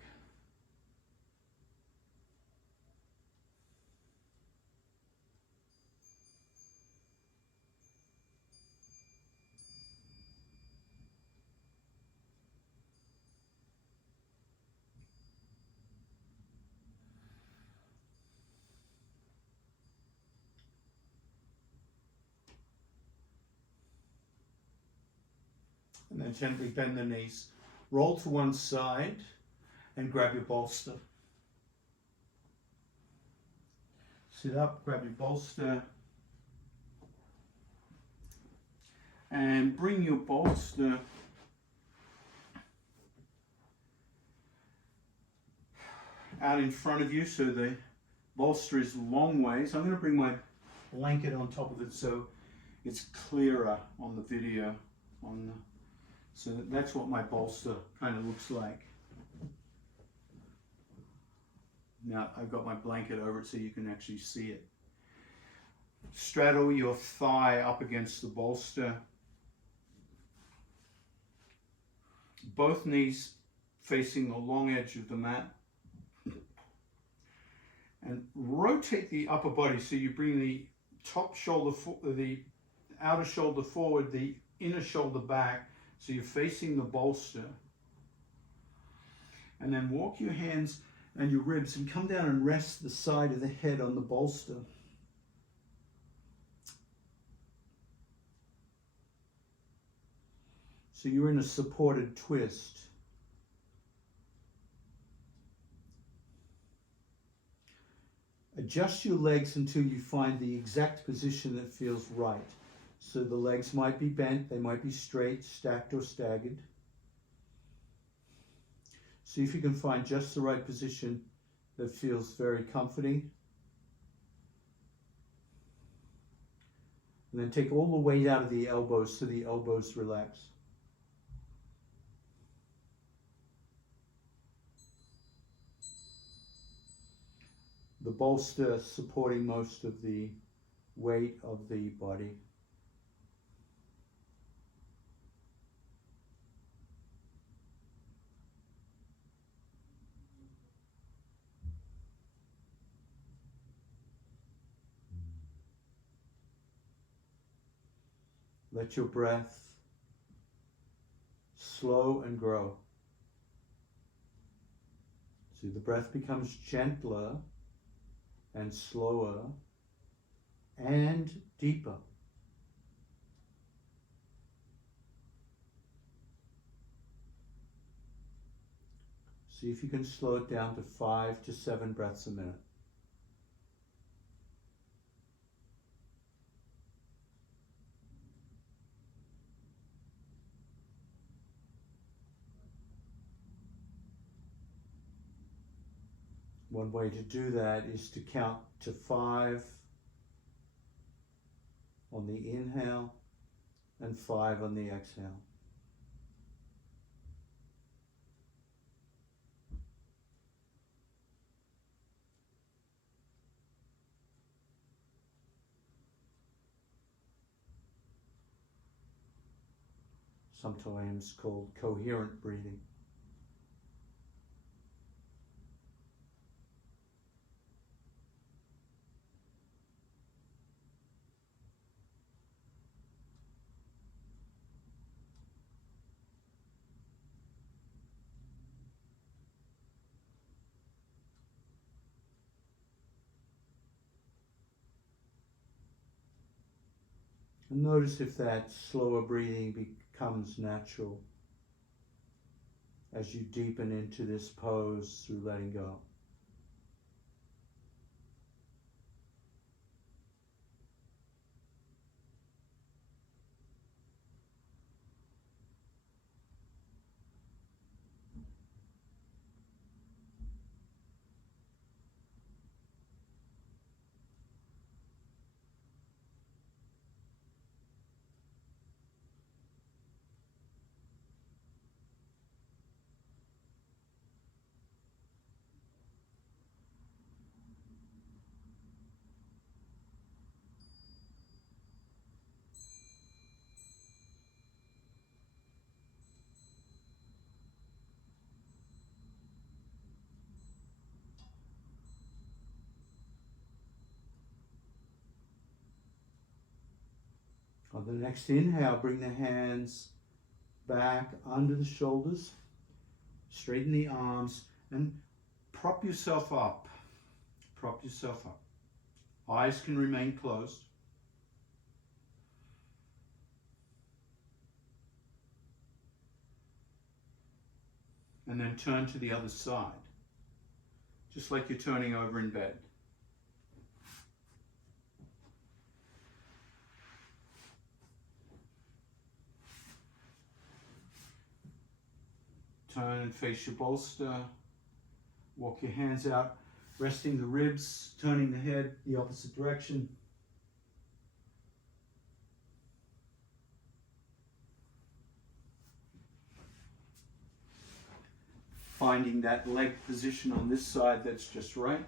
And then gently bend the knees. Roll to one side and grab your bolster. Sit up, grab your bolster, and bring your bolster out in front of you so the bolster is long ways. I'm going to bring my blanket on top of it so it's clearer on the video. So that's what my bolster kind of looks like. Now I've got my blanket over it so you can actually see it. Straddle your thigh up against the bolster. Both knees facing the long edge of the mat. And rotate the upper body so you bring the top shoulder, the outer shoulder forward, the inner shoulder back, so you're facing the bolster. And then walk your hands and your ribs and come down and rest the side of the head on the bolster. So you're in a supported twist. Adjust your legs until you find the exact position that feels right. So the legs might be bent, they might be straight, stacked or staggered. See if you can find just the right position that feels very comforting. And then take all the weight out of the elbows so the elbows relax. The bolster supporting most of the weight of the body. Let your breath slow and grow. See, the breath becomes gentler and slower and deeper. See if you can slow it down to 5 to 7 breaths a minute. One way to do that is to count to 5 on the inhale and 5 on the exhale. Sometimes called coherent breathing. And notice if that slower breathing becomes natural as you deepen into this pose through letting go. On the next inhale, bring the hands back under the shoulders, straighten the arms, and prop yourself up. Prop yourself up. Eyes can remain closed. and then turn to the other side, just like you're turning over in bed. Turn and face your bolster. Walk your hands out, resting the ribs, turning the head the opposite direction. Finding that leg position on this side that's just right.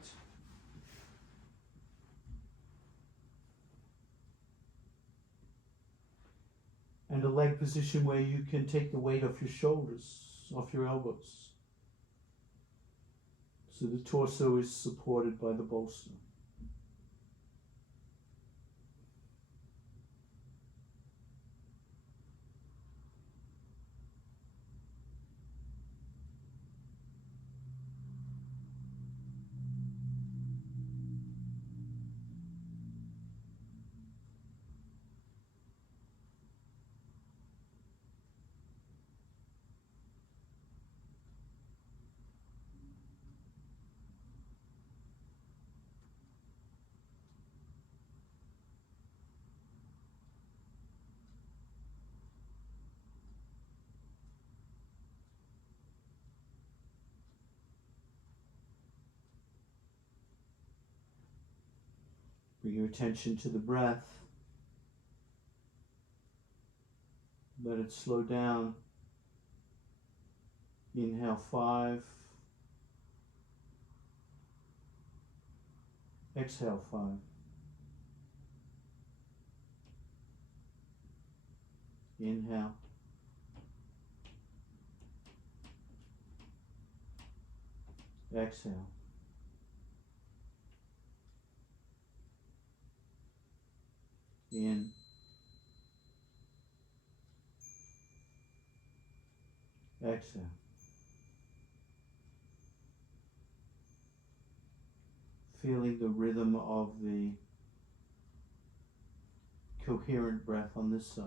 And a leg position where you can take the weight off your shoulders, off your elbows. So the torso is supported by the bolster. Bring your attention to the breath. Let it slow down. Inhale 5. Exhale 5. Inhale. Exhale. In. Exhale. Feeling the rhythm of the coherent breath on this side.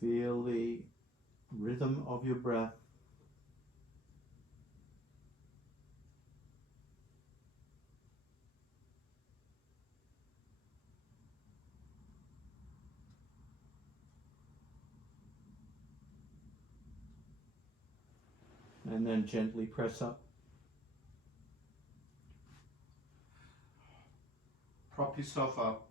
Feel the rhythm of your breath. And then gently press up. Prop yourself up.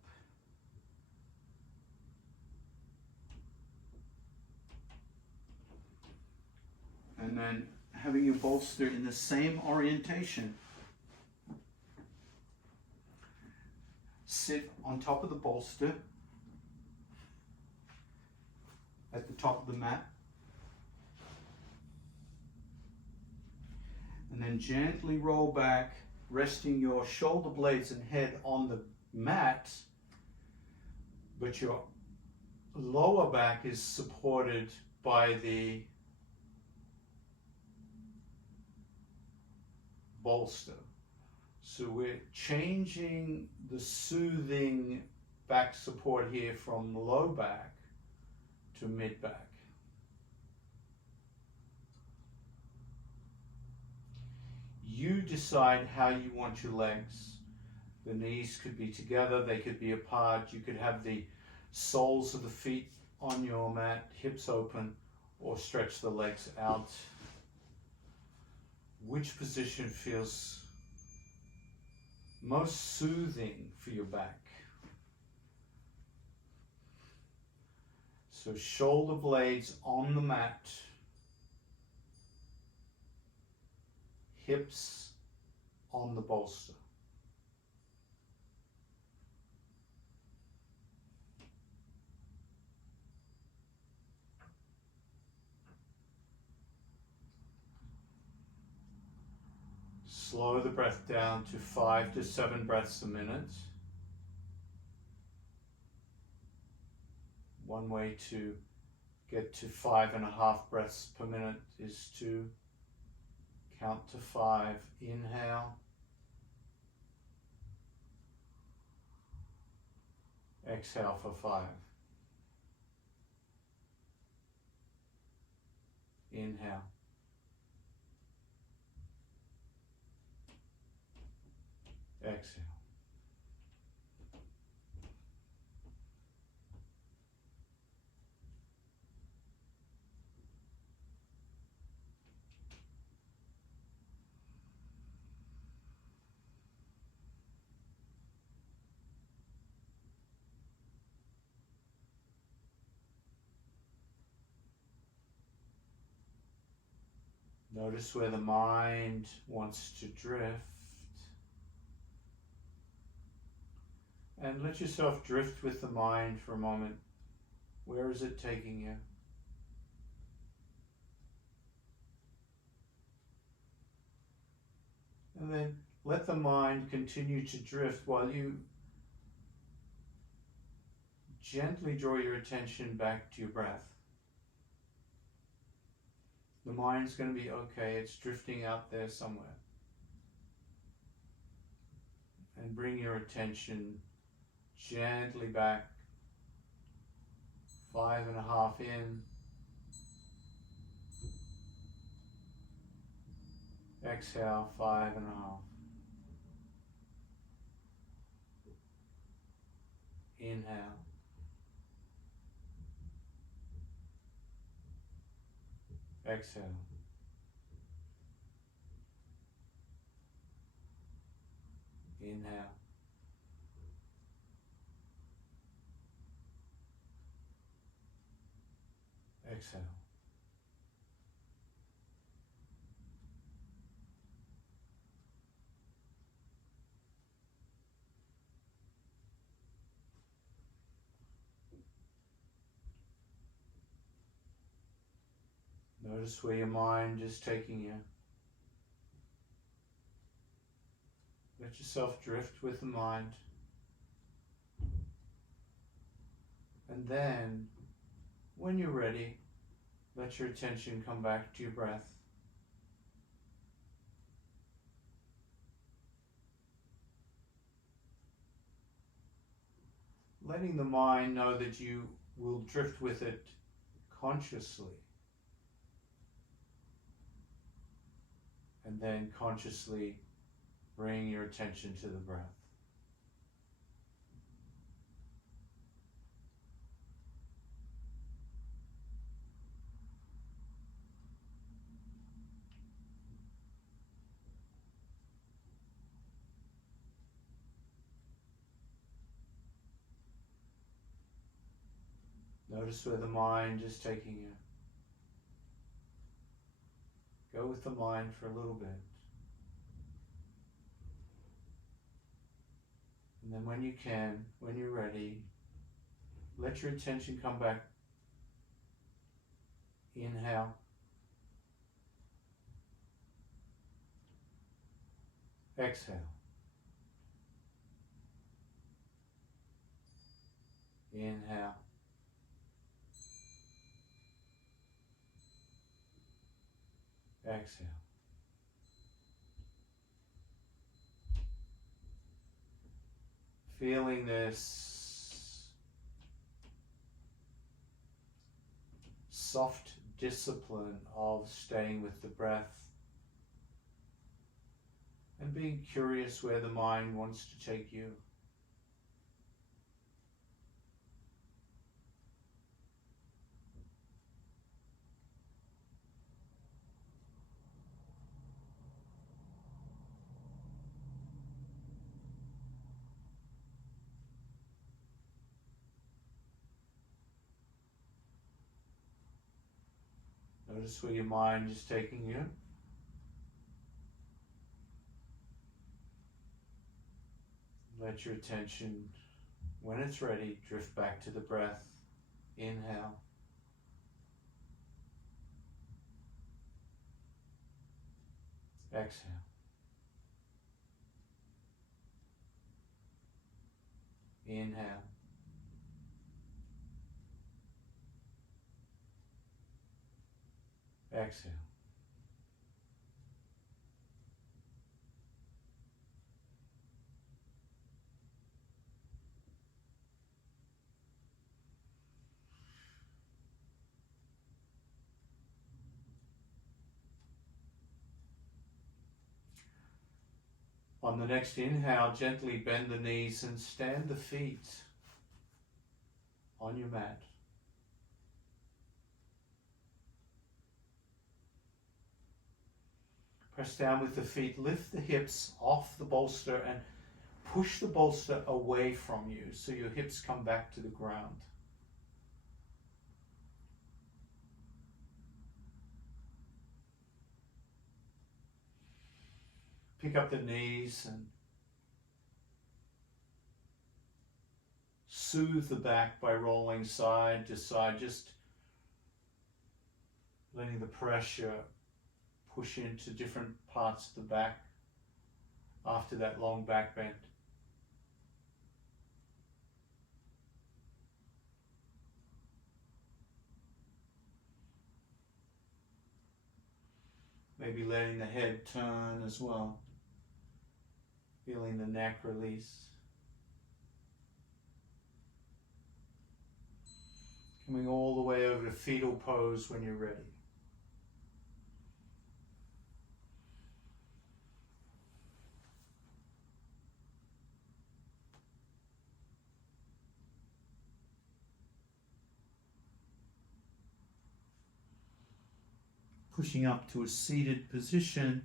And then having your bolster in the same orientation. Sit on top of the bolster at the top of the mat. And then gently roll back, resting your shoulder blades and head on the mat, but your lower back is supported by the bolster. So So we're changing the soothing back support here from low back to mid back. You decide how you want your legs. The knees could be together, they could be apart. You could have the soles of the feet on your mat, hips open, or stretch the legs out. Which position feels most soothing for your back? So shoulder blades on the mat, hips on the bolster. Slow the breath down to 5 to 7 breaths a minute. One way to get to 5.5 breaths per minute is to count to 5. Inhale. Exhale for 5. Inhale. Exhale. Notice where the mind wants to drift. And let yourself drift with the mind for a moment. Where is it taking you? And then let the mind continue to drift while you gently draw your attention back to your breath. The mind's going to be okay, it's drifting out there somewhere. And bring your attention gently back. 5.5 in. Exhale, 5.5. Inhale. Exhale. Inhale. Exhale. Notice where your mind is taking you. Let yourself drift with the mind. And then, when you're ready, let your attention come back to your breath. Letting the mind know that you will drift with it consciously. And then consciously bring your attention to the breath. Notice where the mind is taking you. Go with the mind for a little bit. And then when you can, when you're ready, let your attention come back. Inhale. Exhale. Inhale. Exhale. Feeling this soft discipline of staying with the breath and being curious where the mind wants to take you. Notice where your mind is taking you. Let your attention, when it's ready, drift back to the breath. Inhale. Exhale. Inhale. Exhale. On the next inhale, gently bend the knees and stand the feet on your mat. Press down with the feet, lift the hips off the bolster and push the bolster away from you so your hips come back to the ground. Pick up the knees and soothe the back by rolling side to side, just letting the pressure push into different parts of the back after that long back bend. Maybe letting the head turn as well. Feeling the neck release. Coming all the way over to fetal pose when you're ready. Pushing up to a seated position.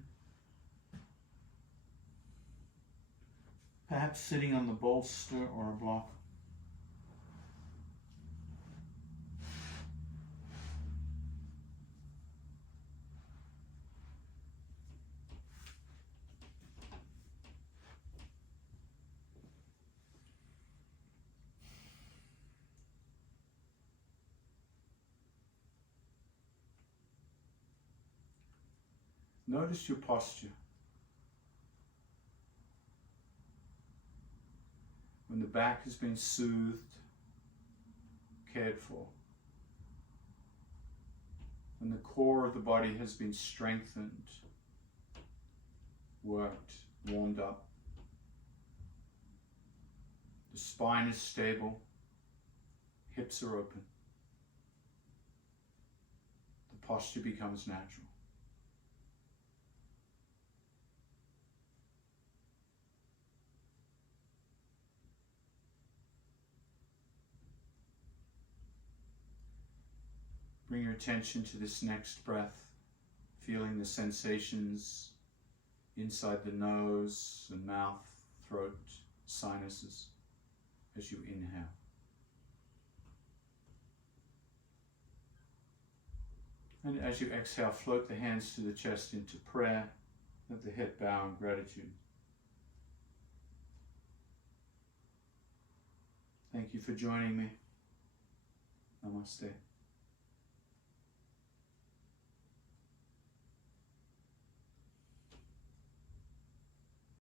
Perhaps sitting on the bolster or a block. Notice your posture. When the back has been soothed, cared for. When the core of the body has been strengthened, worked, warmed up. The spine is stable, hips are open. The posture becomes natural. Bring your attention to this next breath, feeling the sensations inside the nose and mouth, throat, sinuses as you inhale. And as you exhale, float the hands to the chest into prayer. Let the head bow in gratitude. Thank you for joining me. Namaste.